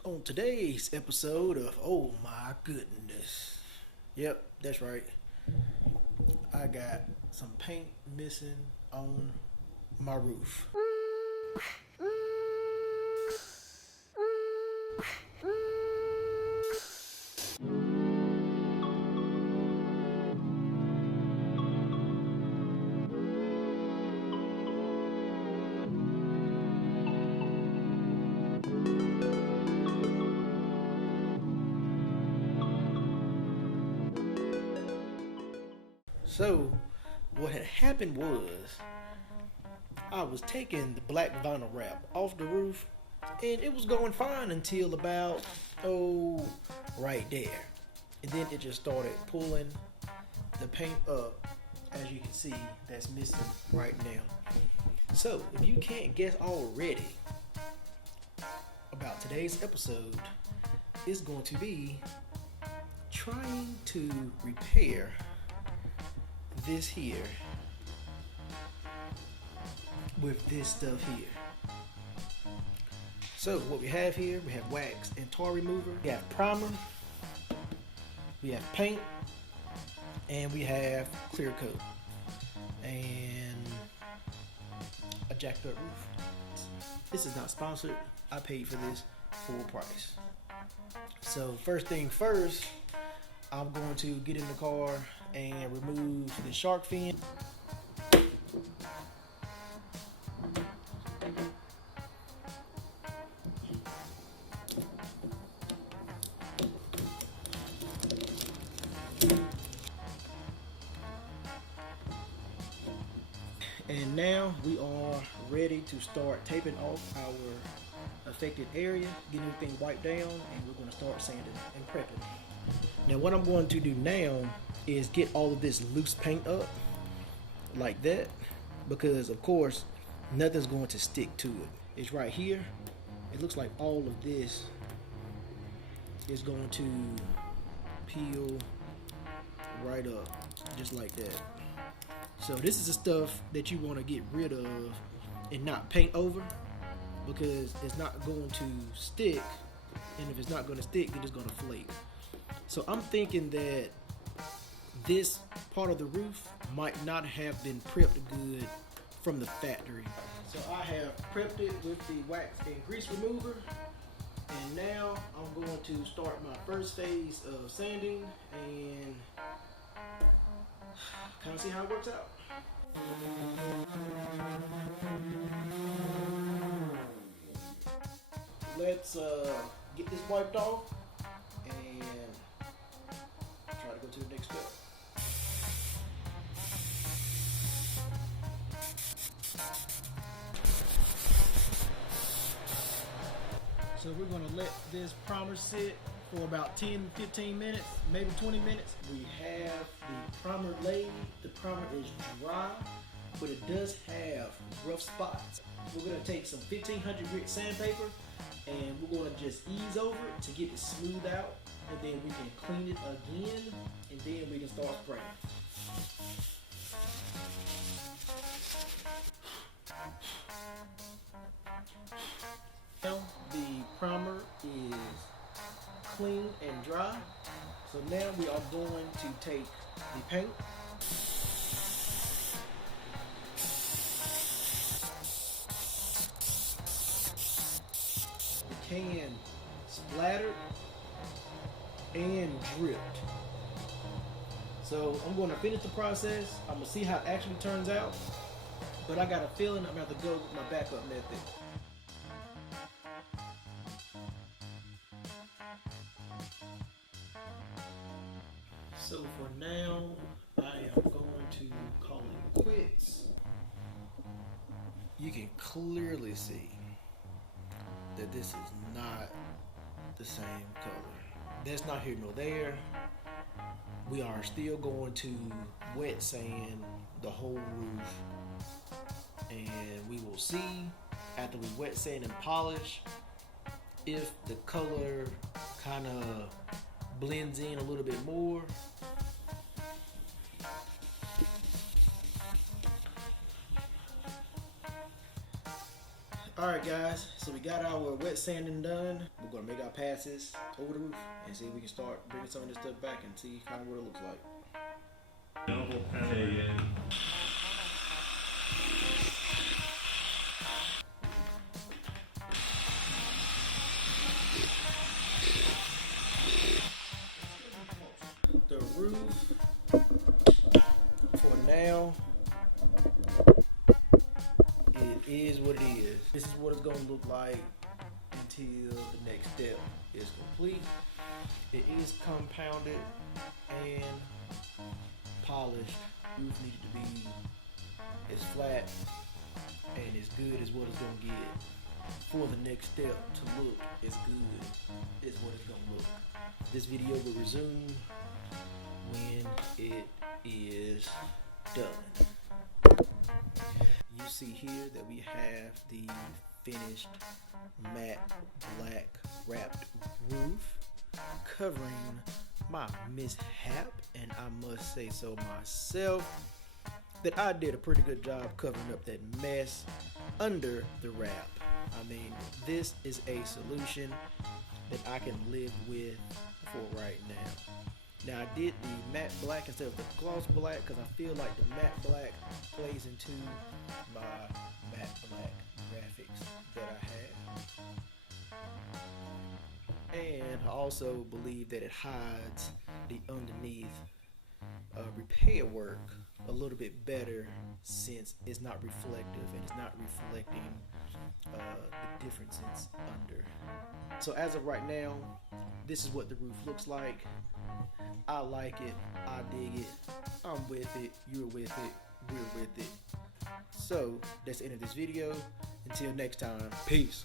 On today's episode of Oh My Goodness. Yep, that's right. I got some paint missing on my roof. So, what had happened was I was taking the black vinyl wrap off the roof and it was going fine until about, right there. And then it just started pulling the paint up, as you can see, that's missing right now. So, if you can't guess already about today's episode, it's going to be trying to repair this here with this stuff here. So what we have here, we have wax and tar remover, we have primer, we have paint, and we have clear coat and a jacked up roof. This is not sponsored. I paid for this full price. So first thing first, I'm going to get in the car and remove the shark fin. And now we are ready to start taping off our affected area, getting everything wiped down, and we're going to start sanding and prepping. Now what I'm going to do now is get all of this loose paint up like that, because of course nothing's going to stick to it. It's right here. It looks like all of this is going to peel right up just like that. So this is the stuff that you want to get rid of and not paint over, because it's not going to stick, and if it's not going to stick, then it's going to flake. So I'm thinking that this part of the roof might not have been prepped good from the factory. So I have prepped it with the wax and grease remover, and now I'm going to start my first phase of sanding and kind of see how it works out. Let's get this wiped off and try to go to the next step. So we're going to let this primer sit for about 10-15 minutes, maybe 20 minutes. We have the primer laid. The primer is dry, but it does have rough spots. We're going to take some 1500 grit sandpaper and we're going to just ease over it to get it smoothed out, and then we can clean it again, and then we can start spraying. Now the primer is clean and dry, so now we are going to take the paint can splattered and dripped. So I'm going to finish the process. I'm going to see how it actually turns out, but I got a feeling I'm going to have to go with my backup method. So for now, I am going to call it quits. You can clearly see that this is not the same color. That's not here nor there. We are still going to wet sand the whole roof, and we will see after we wet sand and polish if the color kind of blends in a little bit more. Alright guys, so we got our wet sanding done. We're gonna make our passes over the roof and see if we can start bringing some of this stuff back and see kind of what it looks like. The roof, for now, it is what it is. This is what it's gonna look like until the next step is complete. It is compounded and polished. Roof needed to be as flat and as good as what it's gonna get for the next step to look as good as what it's gonna look. This video will resume when it is done. You see here that we have the finished matte black wrapped roof covering my mishap, and I must say so myself that I did a pretty good job covering up that mess under the wrap. I mean, this is a solution that I can live with for right now. Now I did the matte black instead of the gloss black because I feel like the matte black plays into my matte black graphics that I have. And I also believe that it hides the underneath repair work a little bit better since it's not reflective and it's not reflecting the differences under. So as of right now, this is what the roof looks like. I like it, I dig it, I'm with it, you're with it, we're with it. So that's the end of this video. Until next time, peace.